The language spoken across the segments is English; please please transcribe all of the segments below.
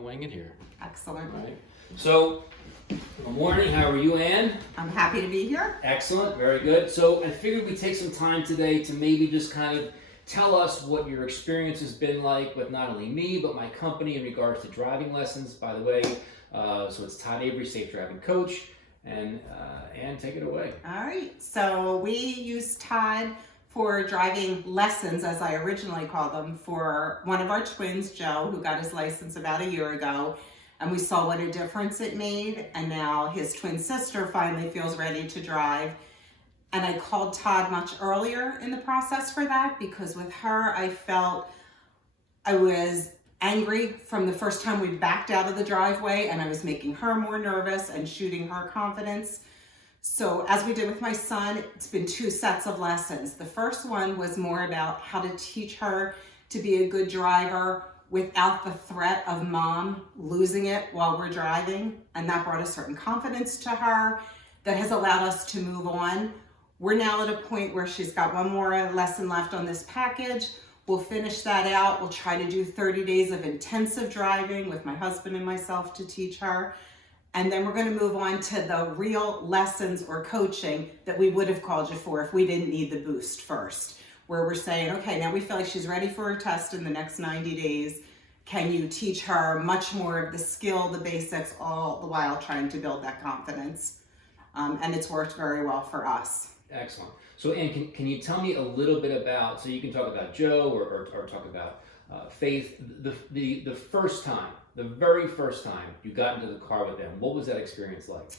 wing it here. Excellent. Right. So, good morning. How are you, Ann? I'm happy to be here. Excellent. Very good. So, I figured we'd take some time today to maybe just kind of tell us what your experience has been like with not only me, but my company in regards to driving lessons. By the way, so it's Todd Avery, Safe Driving Coach. And Ann, take it away. All right. So, we use Todd for driving lessons, as I originally called them, for one of our twins, Joe, who got his license about a year ago. And we saw what a difference it made. And now his twin sister finally feels ready to drive. And I called Todd much earlier in the process for that, because with her, I felt I was angry from the first time we backed out of the driveway, and I was making her more nervous and shooting her confidence. So as we did with my son, it's been 2 sets of lessons. The first one was more about how to teach her to be a good driver without the threat of mom losing it while we're driving. And that brought a certain confidence to her that has allowed us to move on. We're now at a point where she's got one more lesson left on this package. We'll finish that out. We'll try to do 30 days of intensive driving with my husband and myself to teach her. And then we're going to move on to the real lessons or coaching that we would have called you for if we didn't need the boost first, where we're saying, okay, now we feel like she's ready for her test in the next 90 days. Can you teach her much more of the skill, the basics, all the while trying to build that confidence? And it's worked very well for us. Excellent. So, Ann, can you tell me a little bit about, so you can talk about Joe or talk about Faith, the first time, the very first time you got into the car with them, what was that experience like?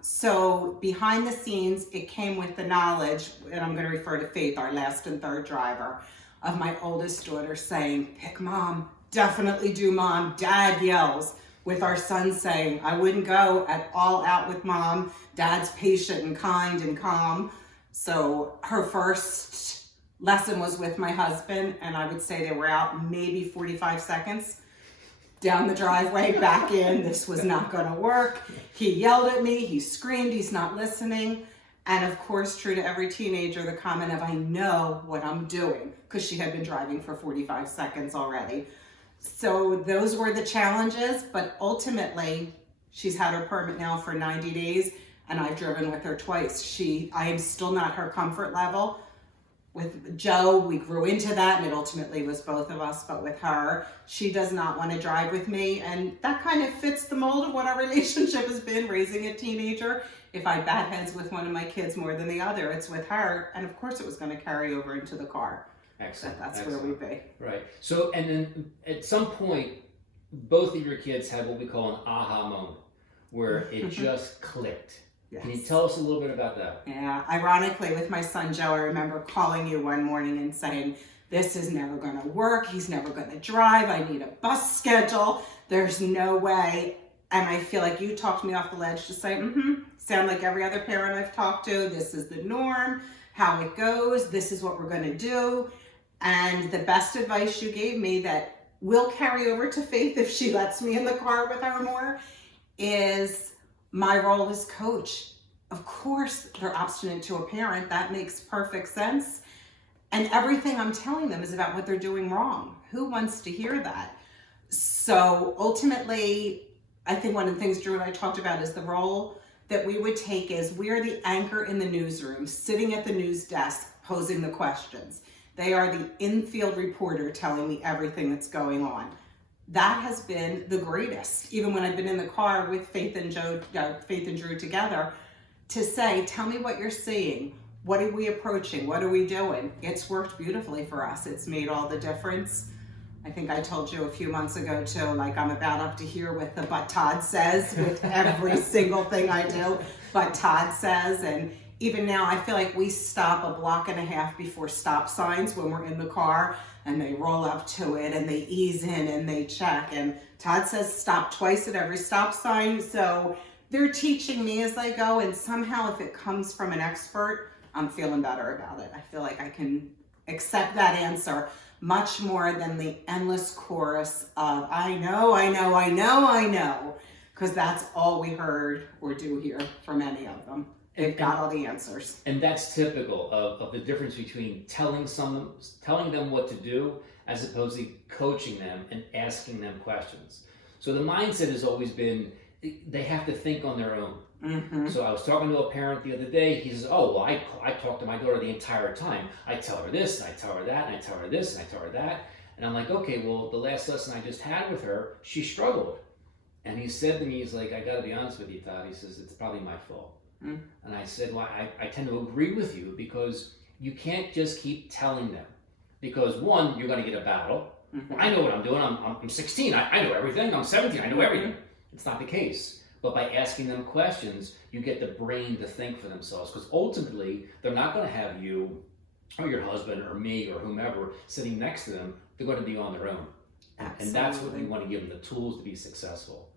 So behind the scenes, it came with the knowledge, and I'm going to refer to Faith, our last and third driver, of my oldest daughter saying, pick mom, definitely do mom, dad yells, with our son saying, I wouldn't go at all out with mom, dad's patient and kind and calm. So her first lesson was with my husband, and I would say they were out maybe 45 seconds down the driveway, back in. This was not going to work. He yelled at me, he screamed, he's not listening. And of course, true to every teenager, the comment of, I know what I'm doing, because she had been driving for 45 seconds already. So those were the challenges, but ultimately, she's had her permit now for 90 days, and I've driven with her twice. I am still not her comfort level. With Joe, we grew into that, and it ultimately was both of us, but with her, she does not want to drive with me, and that kind of fits the mold of what our relationship has been, raising a teenager. If I bat heads with one of my kids more than the other, it's with her, and of course it was going to carry over into the car. Excellent. That's Excellent. where we'd be. Right. So, and then at some point, both of your kids had what we call an aha moment, where it just clicked. Yes. Can you tell us a little bit about that? Yeah, ironically, with my son Joe, I remember calling you one morning and saying, this is never going to work. He's never going to drive. I need a bus schedule. There's no way. And I feel like you talked me off the ledge to say, sound like every other parent I've talked to. This is the norm, how it goes. This is what we're going to do. And the best advice you gave me that will carry over to Faith if she lets me in the car with her more is my role as coach. Of course, they're obstinate to a parent. That makes perfect sense. And everything I'm telling them is about what they're doing wrong. Who wants to hear that? So ultimately, I think one of the things Drew and I talked about is the role that we would take is we're the anchor in the newsroom, sitting at the news desk, posing the questions. They are the infield reporter telling me everything that's going on. That has been the greatest, even when I've been in the car with Faith and Drew together, to say, tell me what you're seeing. What are we approaching? What are we doing? It's worked beautifully for us. It's made all the difference. I think I told you a few months ago too, like I'm about up to here with the but Todd says, with every single thing I do, but Todd says. And even now I feel like we stop a block and a half before stop signs when we're in the car, and they roll up to it and they ease in and they check. And Todd says stop twice at every stop sign. So they're teaching me as I go, and somehow if it comes from an expert, I'm feeling better about it. I feel like I can accept that answer much more than the endless chorus of I know, because that's all we heard or do hear from any of them. They've got all the answers. And that's typical of the difference between telling them what to do as opposed to coaching them and asking them questions. So the mindset has always been they have to think on their own. Mm-hmm. So I was talking to a parent the other day. He says, "Oh, well, I talk to my daughter the entire time. I tell her this, and I tell her that, and I tell her this, and I tell her that." And I'm like, "Okay, well, the last lesson I just had with her, she struggled." And he said to me, he's like, "I got to be honest with you, Todd." He says, "It's probably my fault." Mm. And I said, "Well, I tend to agree with you because you can't just keep telling them. Because one, you're going to get a battle. Mm-hmm. Well, I know what I'm doing. I'm 16. I know everything. I'm 17. I know everything." It's not the case. But by asking them questions, you get the brain to think for themselves. Because ultimately, they're not going to have you or your husband or me or whomever sitting next to them. They're going to be on their own. Absolutely. And that's what we want to give them, the tools to be successful.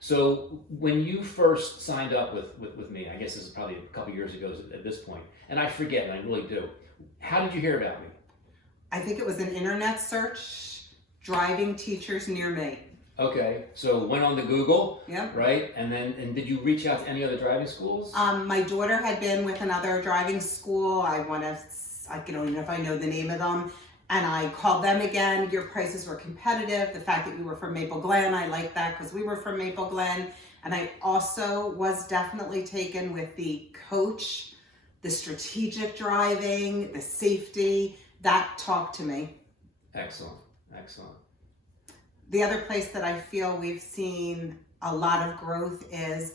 So when you first signed up with me, I guess this is probably a couple years ago at this point, and I forget, and I really do. How did you hear about me? I think it was an internet search, driving teachers near me. Okay, so went on to Google, Yep. right? And did you reach out to any other driving schools? My daughter had been with another driving school. I don't even know if I know the name of them. And I called them again. Your prices were competitive. The fact that you were from Maple Glen, I liked that because we were from Maple Glen. And I also was definitely taken with the coach, the strategic driving, the safety. That talked to me. Excellent, excellent. The other place that I feel we've seen a lot of growth is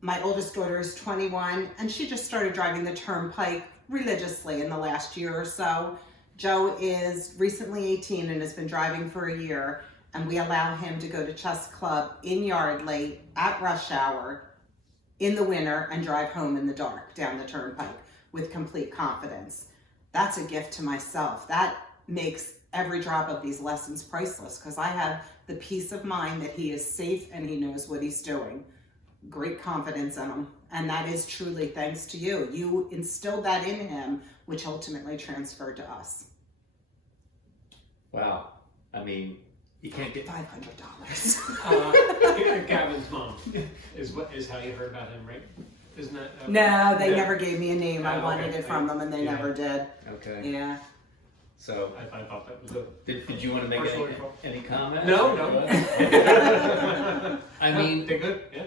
my oldest daughter is 21 and she just started driving the Turnpike religiously in the last year or so. Joe is recently 18 and has been driving for a year, and we allow him to go to chess club in Yardley at rush hour in the winter and drive home in the dark down the Turnpike with complete confidence. That's a gift to myself. That makes every drop of these lessons priceless because I have the peace of mind that he is safe and he knows what he's doing. Great confidence in him. And that is truly thanks to you. You instilled that in him, which ultimately transferred to us. Wow. I mean, you can't get $500. Gavin's mom is how you heard about him, right? Isn't that? No, they never gave me a name. I Oh, wanted okay. it from them and they Yeah. never did. Okay. Yeah. So, I thought that was good. did you want to make any comments? No. I mean, They're good. Yeah.